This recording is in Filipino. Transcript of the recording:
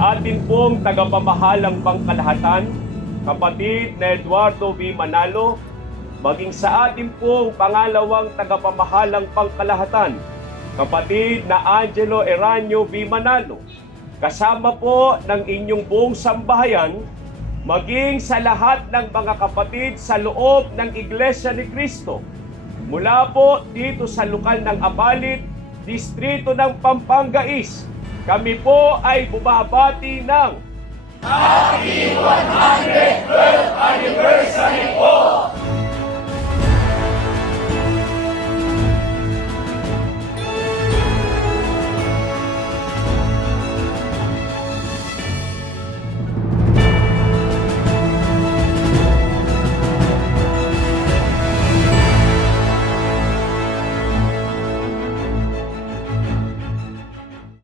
sa atin pong tagapamahalang pangkalahatan, kapatid na Eduardo V. Manalo, maging sa atin pong pangalawang tagapamahalang pangkalahatan, kapatid na Angelo Eranio V. Manalo, kasama po ng inyong buong sambahayan, maging sa lahat ng mga kapatid sa loob ng Iglesia ni Cristo, mula po dito sa lokal ng Abalit, distrito ng Pampanga East, kami po ay bumabati ng Happy 112th Anniversary po!